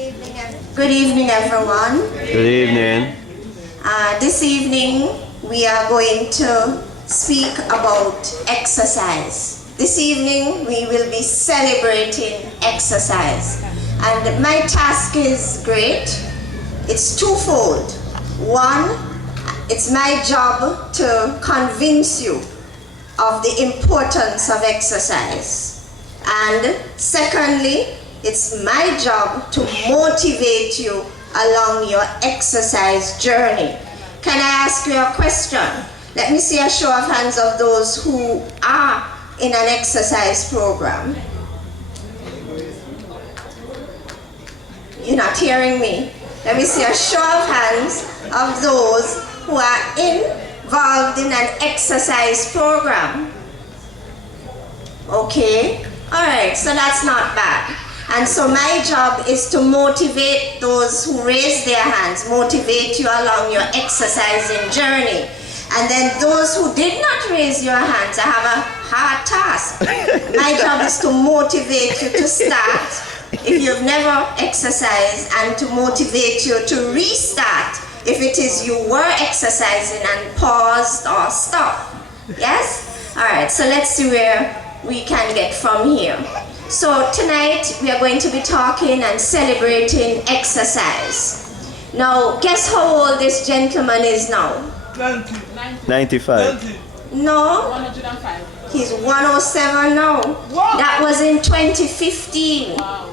Good evening, everyone. Good evening. This evening, we are going to speak about exercise. This evening, we will be celebrating exercise. And my task is great. It's twofold. One, it's my job to convince you of the importance of exercise. And secondly, it's my job to motivate you along your exercise journey. Can I ask you a question? Let me see a show of hands of those who are in an exercise program. You're not hearing me. Let me see a show of hands of those who are involved in an exercise program. Okay, all right, so that's not bad. And so my job is to motivate those who raise their hands, motivate you along your exercising journey. And then those who did not raise your hands, I have a hard task. My job is to motivate you to start if you've never exercised, and to motivate you to restart if it is you were exercising and paused or stopped. Yes? All right, so let's see where we can get from here. So tonight we are going to be talking and celebrating exercise. Now, guess how old this gentleman is now? 95. No. 105. He's 107 now. Wow. That was in 2015. Wow.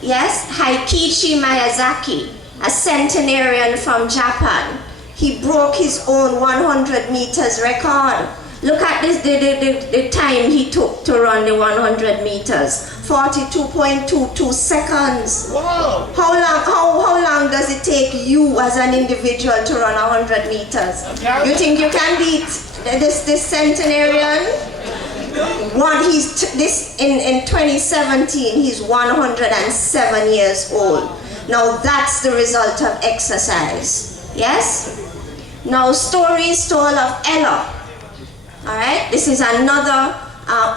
Yes, Heikichi Miyazaki, a centenarian from Japan. He broke his own 100 meters record. Look at this, the time he took to run the 100 meters. 42.22 seconds. Wow. How long does it take you as an individual to run 100 meters? You think you can beat this centenarian? In 2017, he's 107 years old. Now that's the result of exercise. Yes? Now, stories told of Ella. All right, this is another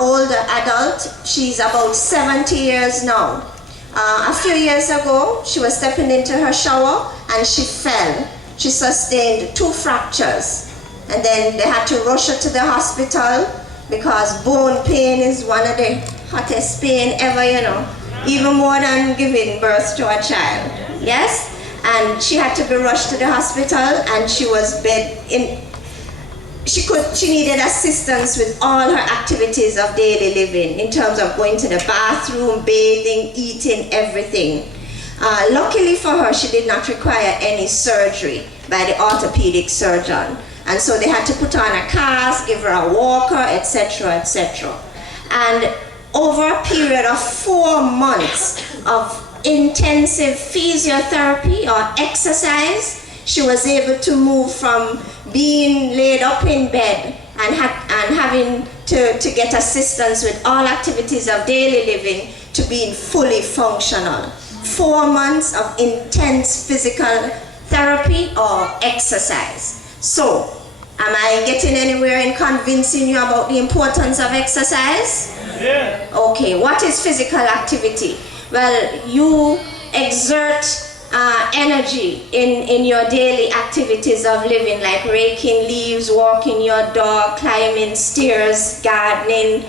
older adult. She's about 70 years now. A few years ago, she was stepping into her shower and she fell. She sustained 2 fractures. And then they had to rush her to the hospital because bone pain is one of the hottest pain ever, you know, even more than giving birth to a child. Yes? And she had to be rushed to the hospital, and she was she needed assistance with all her activities of daily living in terms of going to the bathroom, bathing, eating, everything. Luckily for her, she did not require any surgery by the orthopedic surgeon. And so they had to put on a cast, give her a walker, etc., etc. And over a period of 4 months of intensive physiotherapy or exercise, she was able to move from being laid up in bed and having to get assistance with all activities of daily living to being fully functional. 4 months of intense physical therapy or exercise. So, am I getting anywhere in convincing you about the importance of exercise? Yeah. Okay, what is physical activity? Well, you exert energy in your daily activities of living, like raking leaves, walking your dog, climbing stairs, gardening,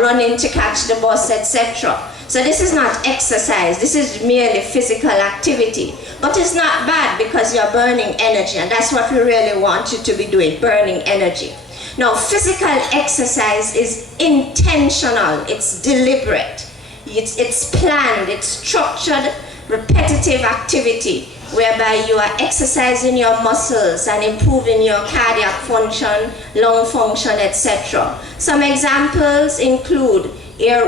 running to catch the bus, etc. So this is not exercise, this is merely physical activity. But it's not bad because you're burning energy, and that's what we really want you to be doing, burning energy. Now, physical exercise is intentional, it's deliberate, it's planned, it's structured, repetitive activity whereby you are exercising your muscles and improving your cardiac function, lung function, etc. Some examples include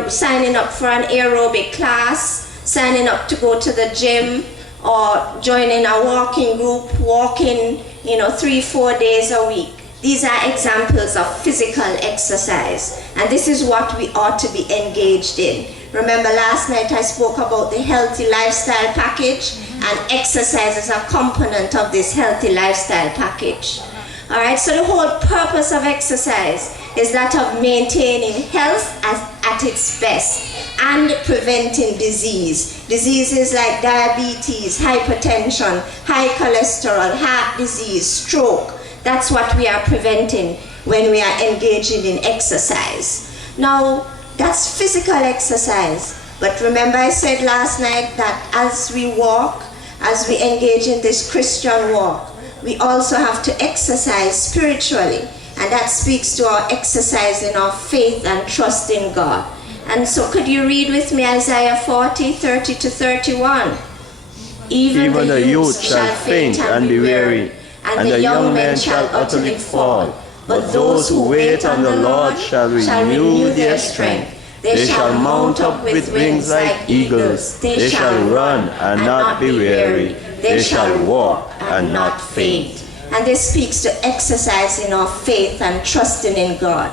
signing up for an aerobic class, signing up to go to the gym, or joining a walking group, walking 3-4 days a week. These are examples of physical exercise, and this is what we ought to be engaged in. Remember last night I spoke about the healthy lifestyle package, and exercise is a component of this healthy lifestyle package. All right, so the whole purpose of exercise is that of maintaining health at its best and preventing disease. Diseases like diabetes, hypertension, high cholesterol, heart disease, stroke. That's what we are preventing when we are engaging in exercise. Now, that's physical exercise. But remember I said last night that as we walk, as we engage in this Christian walk, we also have to exercise spiritually. And that speaks to our exercising our faith and trust in God. And so could you read with me Isaiah 40, 30 to 31? Even the youth shall faint and be weary, and the young men shall utterly fall. But those who wait on the Lord shall renew their strength. They shall mount up with wings like eagles. They shall run and not be weary. They shall walk and not faint. And this speaks to exercising our faith and trusting in God.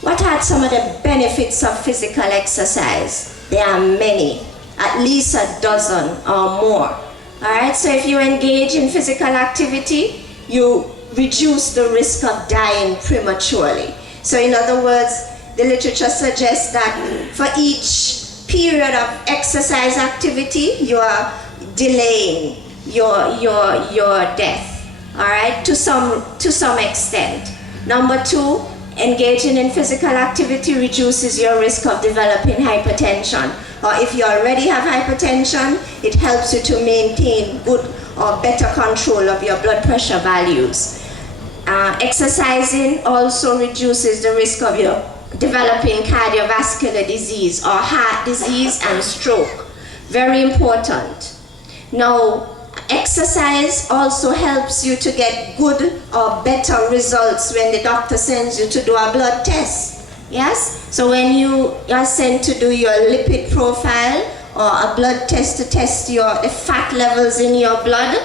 What are some of the benefits of physical exercise? There are many, at least a dozen or more. All right, so if you engage in physical activity, you reduce the risk of dying prematurely. So in other words, the literature suggests that for each period of exercise activity, you are delaying your death, all right, to some extent. Number two, engaging in physical activity reduces your risk of developing hypertension. Or if you already have hypertension, it helps you to maintain good or better control of your blood pressure values. Exercising also reduces the risk of your developing cardiovascular disease or heart disease and stroke. Very important. Now, exercise also helps you to get good or better results when the doctor sends you to do a blood test. Yes? So when you are sent to do your lipid profile or a blood test to test the fat levels in your blood,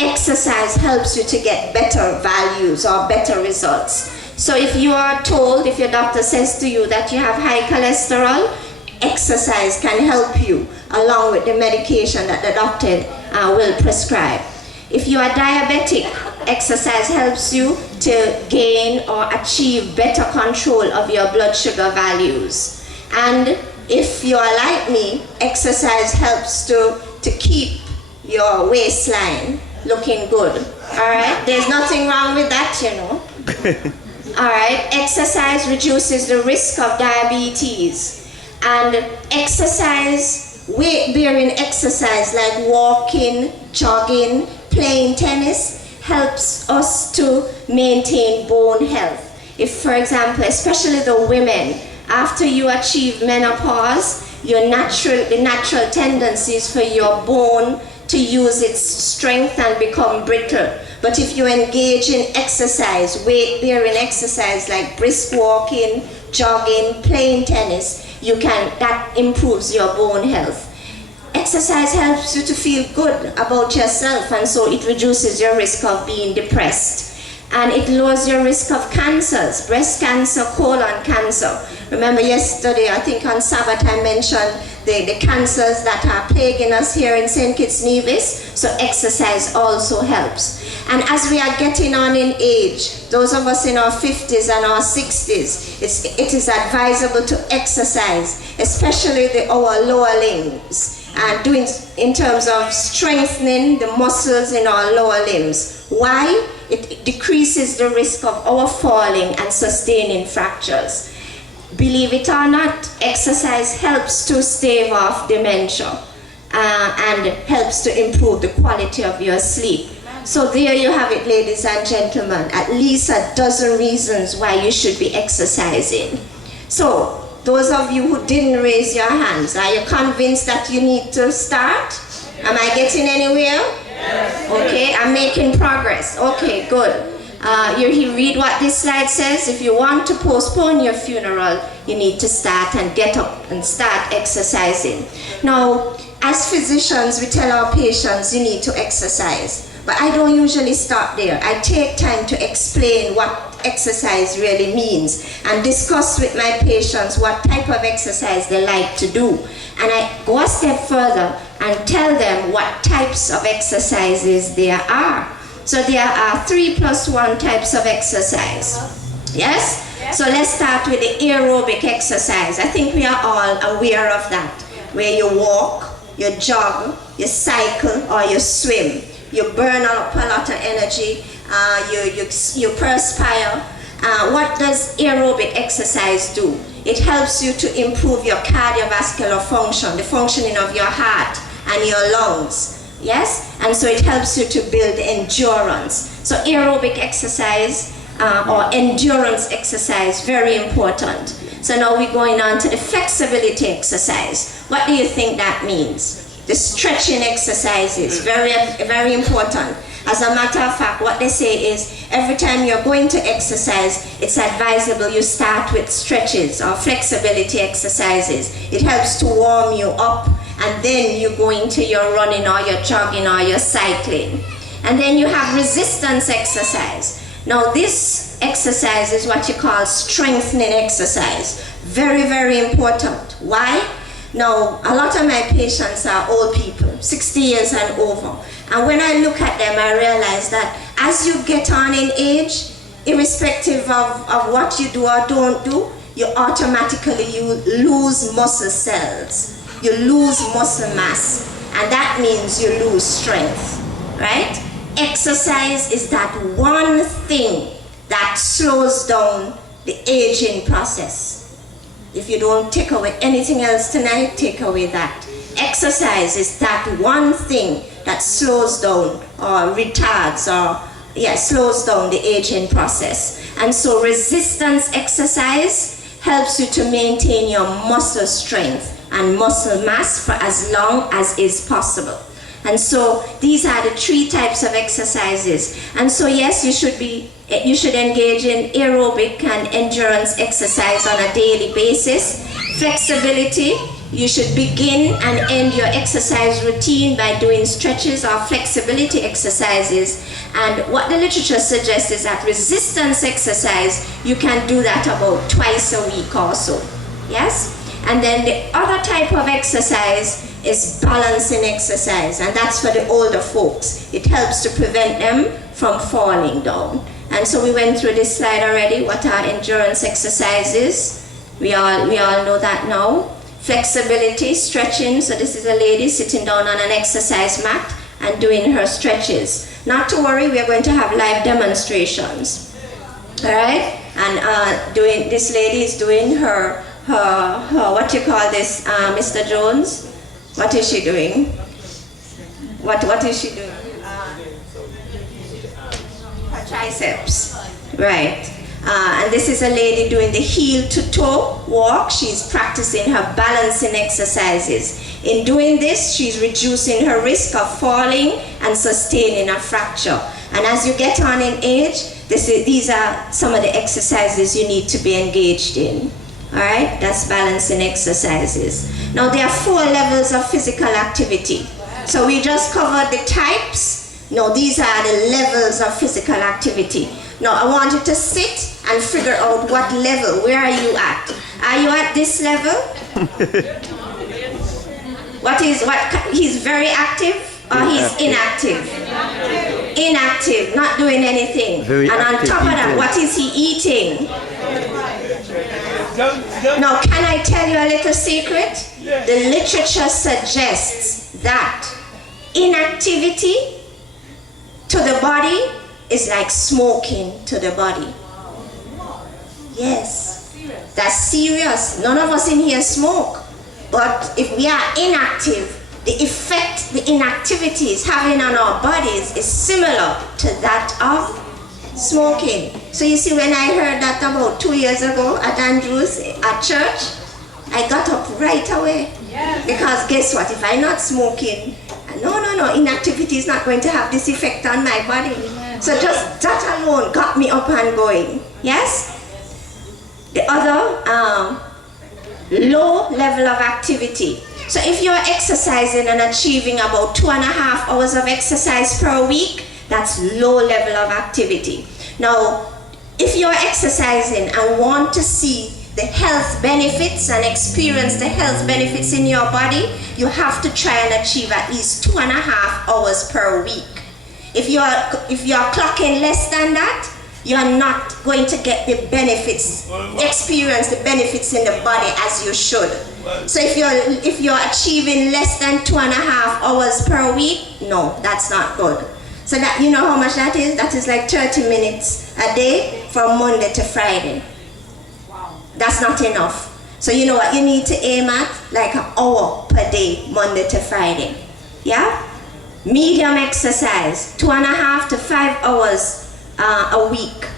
exercise helps you to get better values or better results. So if you are told, if your doctor says to you that you have high cholesterol, exercise can help you along with the medication that the doctor will prescribe. If you are diabetic, exercise helps you to gain or achieve better control of your blood sugar values. And if you are like me, exercise helps to keep your waistline looking good. All right, there's nothing wrong with that, you know. All right, exercise reduces the risk of diabetes. And exercise, weight-bearing exercise like walking, jogging, playing tennis helps us to maintain bone health. If, for example, especially the women, after you achieve menopause, the natural tendencies for your bone to use its strength and become brittle. But if you engage in exercise, weight-bearing exercise like brisk walking, jogging, playing tennis, that improves your bone health. Exercise helps you to feel good about yourself, and so it reduces your risk of being depressed. And it lowers your risk of cancers, breast cancer, colon cancer. Remember yesterday, I think on Sabbath, I mentioned the cancers that are plaguing us here in St. Kitts Nevis, so exercise also helps. And as we are getting on in age, those of us in our 50s and our 60s, it is advisable to exercise, especially our lower limbs, and doing in terms of strengthening the muscles in our lower limbs. Why? It decreases the risk of our falling and sustaining fractures. Believe it or not, exercise helps to stave off dementia and helps to improve the quality of your sleep. So there you have it, ladies and gentlemen, at least a dozen reasons why you should be exercising. So, those of you who didn't raise your hands, are you convinced that you need to start? Am I getting anywhere? Yes. Okay, I'm making progress. Okay, good. You read what this slide says. If you want to postpone your funeral, you need to start and get up and start exercising. Now, as physicians, we tell our patients you need to exercise. But I don't usually stop there. I take time to explain what exercise really means and discuss with my patients what type of exercise they like to do. And I go a step further and tell them what types of exercises there are. So there are 3+1 types of exercise. Yes? So let's start with the aerobic exercise. I think we are all aware of that, where you walk, you jog, you cycle, or you swim. You burn up a lot of energy, you perspire. What does aerobic exercise do? It helps you to improve your cardiovascular function, the functioning of your heart and your lungs. Yes? And so it helps you to build endurance. So aerobic exercise or endurance exercise, very important. So now we're going on to the flexibility exercise. What do you think that means? The stretching exercises, very, very important. As a matter of fact, what they say is every time you're going to exercise, it's advisable you start with stretches or flexibility exercises. It helps to warm you up, and then you go into your running or your jogging or your cycling. And then you have resistance exercise. Now this exercise is what you call strengthening exercise. Very, very important. Why? Now, a lot of my patients are old people, 60 years and over. And when I look at them, I realize that as you get on in age, irrespective of what you do or don't do, you lose muscle cells. You lose muscle mass. And that means you lose strength, right? Exercise is that one thing that slows down the aging process. If you don't take away anything else tonight, take away that. Exercise is that one thing that slows down or retards or slows down the aging process. And so resistance exercise helps you to maintain your muscle strength and muscle mass for as long as is possible. And so these are the 3 types of exercises. And so yes, you should engage in aerobic and endurance exercise on a daily basis. Flexibility, you should begin and end your exercise routine by doing stretches or flexibility exercises. And what the literature suggests is that resistance exercise, you can do that about twice a week or so. Yes? And then the other type of exercise is balancing exercise, and that's for the older folks. It helps to prevent them from falling down. And so we went through this slide already, what are endurance exercises. We all know that now. Flexibility, stretching, so this is a lady sitting down on an exercise mat and doing her stretches. Not to worry, we are going to have live demonstrations. All right? And this lady is doing her what you call this, Mr. Jones? What is she doing? What is she doing? Her triceps, right. And this is a lady doing the heel to toe walk. She's practicing her balancing exercises. In doing this, she's reducing her risk of falling and sustaining a fracture. And as you get on in age, these are some of the exercises you need to be engaged in. All right, that's balancing exercises. Now there are 4 levels of physical activity. So we just covered the types. No, these are the levels of physical activity. Now I want you to sit and figure out what level, where are you at? Are you at this level? He's very active or he's inactive? Inactive, not doing anything. And on top of that, what is he eating? Now, can I tell you a little secret? The literature suggests that inactivity to the body is like smoking to the body. Yes, that's serious. None of us in here smoke. But if we are inactive, the effect the inactivity is having on our bodies is similar to that of smoking. So you see, when I heard that about 2 years ago at Andrews at church, I got up right away. Yes. Because guess what? If I'm not smoking, no, inactivity is not going to have this effect on my body. Yes. So just that alone got me up and going. Yes? The other low level of activity. So if you're exercising and achieving about 2.5 hours of exercise per week, that's low level of activity. Now, if you're exercising and want to see the health benefits and experience the health benefits in your body, you have to try and achieve at least 2.5 hours per week. If you are clocking less than that, you are not going to get the benefits, experience the benefits in the body as you should. So if you're achieving less than 2.5 hours per week, no, that's not good. So that, you know how much that is? That is like 30 minutes a day from Monday to Friday. Wow. That's not enough. So you know what you need to aim at? Like an hour per day, Monday to Friday. Yeah? Medium exercise, 2.5 to 5 hours a week.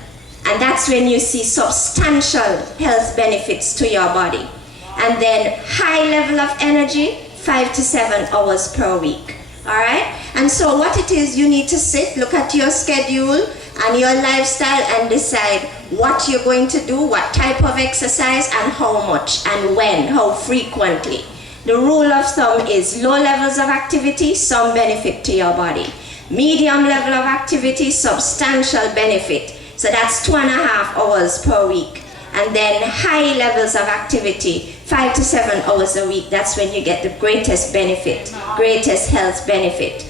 And that's when you see substantial health benefits to your body. And then high level of energy, 5 to 7 hours per week. All right? And so what it is, you need to sit, look at your schedule and your lifestyle and decide what you're going to do, what type of exercise and how much and when, how frequently. The rule of thumb is low levels of activity, some benefit to your body. Medium level of activity, substantial benefit. So that's 2.5 hours per week. And then high levels of activity, 5 to 7 hours a week. That's when you get the greatest benefit, greatest health benefit.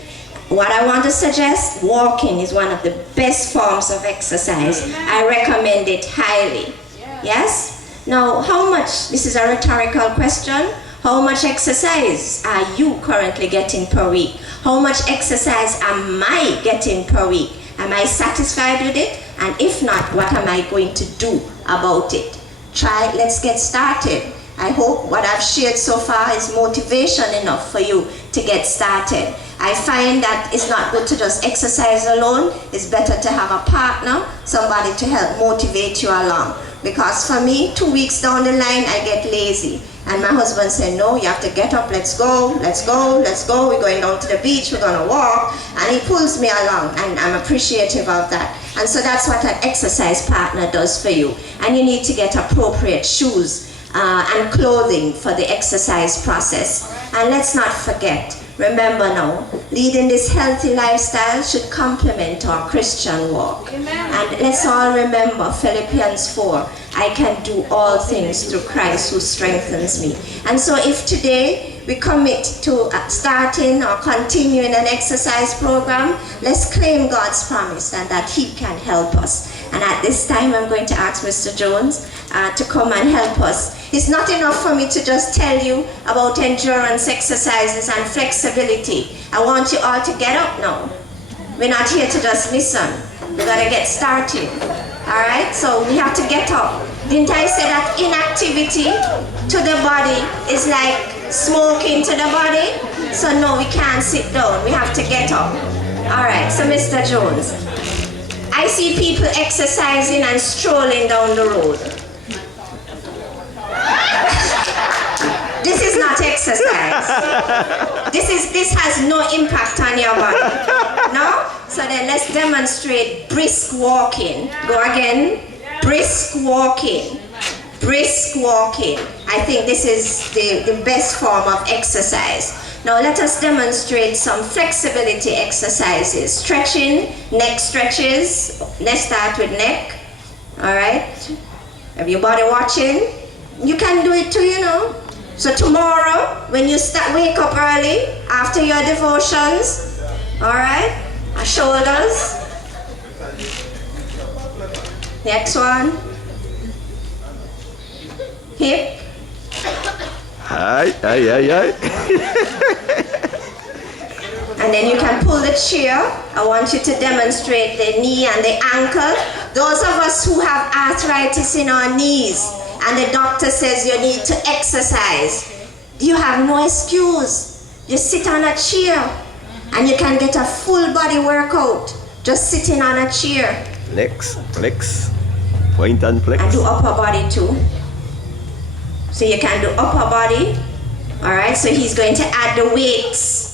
What I want to suggest, walking is one of the best forms of exercise. I recommend it highly. Yes? Now, how much, this is a rhetorical question, how much exercise are you currently getting per week? How much exercise am I getting per week? Am I satisfied with it? And if not, what am I going to do about it? Let's get started. I hope what I've shared so far is motivation enough for you to get started. I find that it's not good to just exercise alone. It's better to have a partner, somebody to help motivate you along. Because for me, 2 weeks down the line, I get lazy. And my husband said, no, you have to get up, let's go, let's go, let's go. We're going down to the beach, we're gonna walk. And he pulls me along, and I'm appreciative of that. And so that's what an exercise partner does for you. And you need to get appropriate shoes and clothing for the exercise process. And let's not forget, remember now, leading this healthy lifestyle should complement our Christian walk. Amen. And let's all remember Philippians 4, I can do all things through Christ who strengthens me. And so if today we commit to starting or continuing an exercise program, let's claim God's promise and that He can help us. And at this time, I'm going to ask Mr. Jones to come and help us. It's not enough for me to just tell you about endurance exercises and flexibility. I want you all to get up now. We're not here to just listen. We're going to get started. All right? So we have to get up. Didn't I say that inactivity to the body is like smoking to the body? So no, we can't sit down. We have to get up. All right. So Mr. Jones, I see people exercising and strolling down the road. This is not exercise. This has no impact on your body. No? So then let's demonstrate brisk walking. Go again. Brisk walking. Brisk walking. I think this is the best form of exercise. Now let us demonstrate some flexibility exercises. Stretching, neck stretches. Let's start with neck. All right. Everybody watching? You can do it too, you know. So tomorrow, when you wake up early, after your devotions, all right, shoulders. Next one. Hip. Aye, aye, aye, aye. And then you can pull the chair. I want you to demonstrate the knee and the ankle. Those of us who have arthritis in our knees, and the doctor says you need to exercise, you have no excuse. You sit on a chair and you can get a full body workout just sitting on a chair. Flex, point and flex. And do upper body too. So you can do upper body. All right, so he's going to add the weights.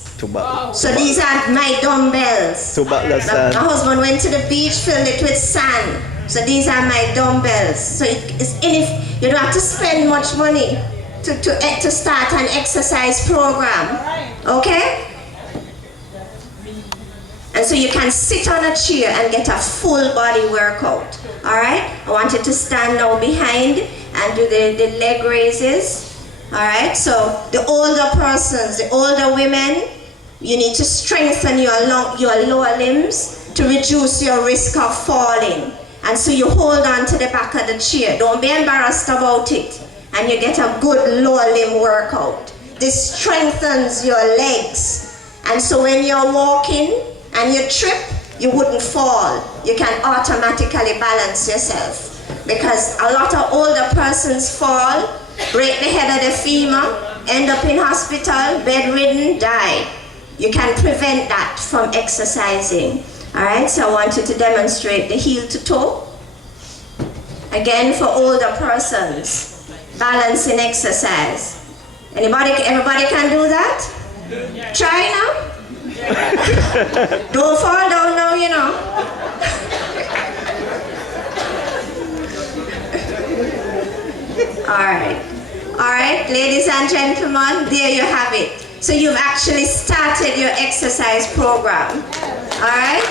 So these are my dumbbells. My husband went to the beach, filled it with sand. So these are my dumbbells. So you don't have to spend much money to start an exercise program. Okay? And so you can sit on a chair and get a full body workout. Alright? I want you to stand now behind and do the leg raises. Alright? So the older persons, the older women, You need to strengthen your lower limbs to reduce your risk of falling. And so you hold on to the back of the chair. Don't be embarrassed about it. And you get a good lower limb workout. This strengthens your legs. And so when you're walking and you trip, you wouldn't fall. You can automatically balance yourself. Because a lot of older persons fall, break the head of the femur, end up in hospital, bedridden, die. You can prevent that from exercising. All right, so I want you to demonstrate the heel to toe. Again, for older persons, balancing exercise. Everybody can do that? Try now. Don't fall down now, you know. All right, ladies and gentlemen, there you have it. So you've actually started your exercise program. All right?